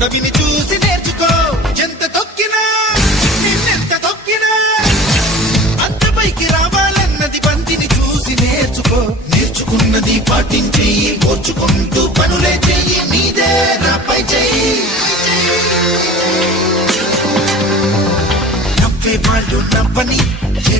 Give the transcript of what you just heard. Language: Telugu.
పొడవిని చూసి నేర్చుకో. ఎంత తొక్కినా నిన్నెంత తొక్కినా అంత పైకి రావాలన్నది బంతిని చూసి నేర్చుకో. నేర్చుకున్నది పాటించెయ్యి, ఓర్చుకుంటూ పనులే చెయ్యి, నీదే రాపై చెయ్యి. నవ్వే వాళ్ళు నవ్వని